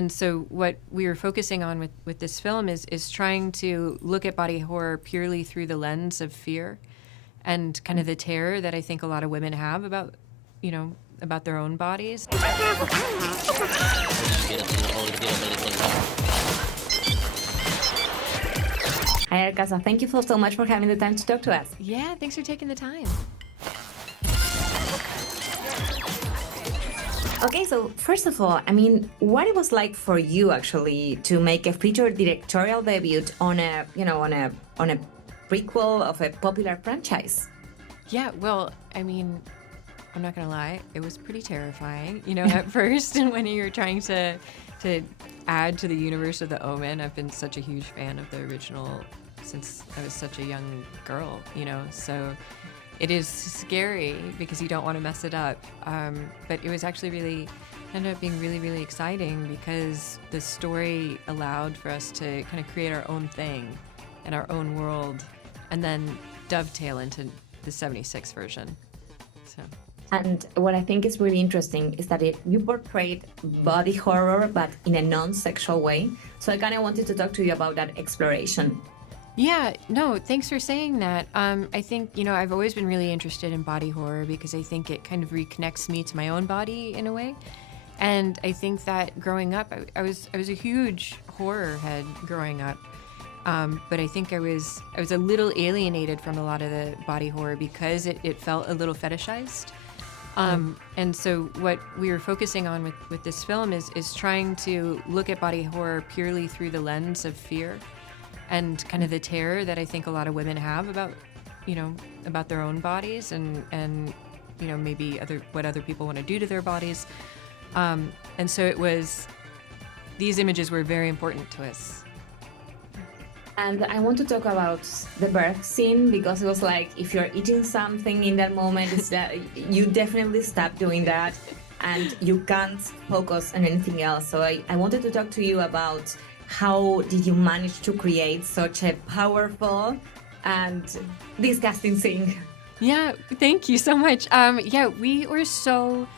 And so what we were focusing on with this film is trying to look at body horror purely through the lens of fear and kind of the terror that I think a lot of women have about, about their own bodies. Hi, Arkasha. Thank you so much for having the time to talk to us. Yeah, thanks for taking the time. Okay, so first of all, what it was like for you actually to make a feature directorial debut on a prequel of a popular franchise? Yeah, well, I'm not gonna lie, it was pretty terrifying, at first, and when you're trying to add to the universe of The Omen. I've been such a huge fan of the original since I was such a young girl, so it is scary because you don't want to mess it up. But it was actually ended up being really, really exciting because the story allowed for us to kind of create our own thing and our own world and then dovetail into the 76 version. So. And what I think is really interesting is that you portrayed body horror, but in a non-sexual way. So I kind of wanted to talk to you about that exploration. Yeah, no, thanks for saying that. I think, I've always been really interested in body horror because I think it kind of reconnects me to my own body in a way. And I think that growing up, I was a huge horror head growing up. But I think I was a little alienated from a lot of the body horror because it felt a little fetishized. And so what we were focusing on with this film is trying to look at body horror purely through the lens of fear and kind of the terror that I think a lot of women have about their own bodies and maybe what other people want to do to their bodies. And so these images were very important to us. And I want to talk about the birth scene because it was like if you're eating something in that moment, it's that you definitely stop doing that and you can't focus on anything else. So I wanted to talk to you about how did you manage to create such a powerful and disgusting scene? Yeah, thank you so much. We were so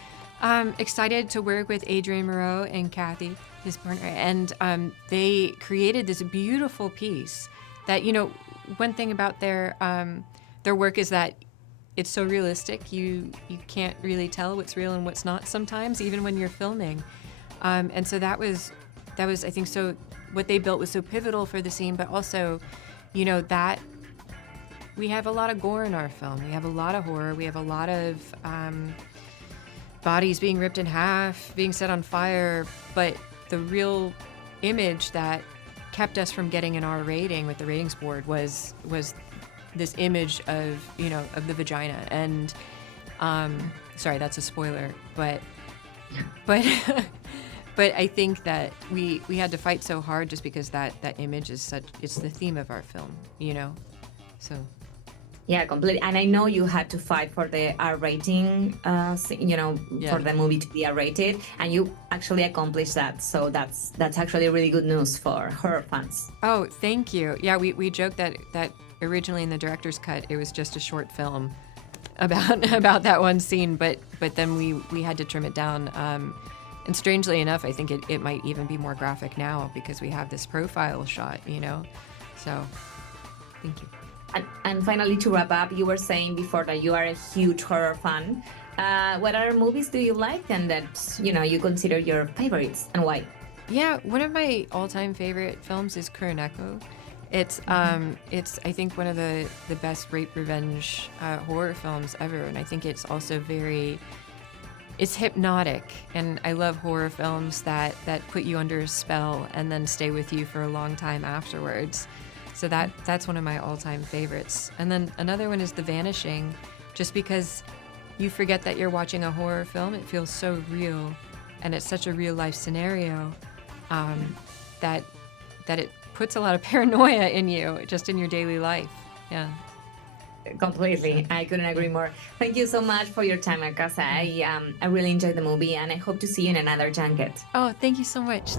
excited to work with Adrian Moreau and Kathy, his partner, and they created this beautiful piece that, one thing about their work is that it's so realistic. You can't really tell what's real and what's not sometimes, even when you're filming. And so that was, I think, so what they built was so pivotal for the scene, but also, that we have a lot of gore in our film. We have a lot of horror. We have a lot of bodies being ripped in half, being set on fire, but the real image that kept us from getting an R rating with the ratings board was this image of the vagina. And sorry, that's a spoiler, but I think that we had to fight so hard just because that image is it's the theme of our film, so. Yeah, completely. And I know you had to fight for the R rating, for the movie to be R rated, and you actually accomplished that. So that's actually really good news for horror fans. Oh, thank you. Yeah, we joked that originally in the director's cut it was just a short film about that one scene, but then we had to trim it down. And strangely enough, I think it might even be more graphic now because we have this profile shot, So, thank you. And finally, to wrap up, you were saying before that you are a huge horror fan. What other movies do you like and that you consider your favorites, and why? Yeah, one of my all-time favorite films is Kuroneko. It's I think one of the best rape revenge horror films ever, and I think it's also it's hypnotic, and I love horror films that put you under a spell and then stay with you for a long time afterwards. So that's one of my all-time favorites. And then another one is The Vanishing, just because you forget that you're watching a horror film. It feels so real, and it's such a real-life scenario that it puts a lot of paranoia in you, just in your daily life. Yeah. Completely. I couldn't agree more. Thank you so much for your time, Arkasha. I really enjoyed the movie, and I hope to see you in another junket. Oh, thank you so much.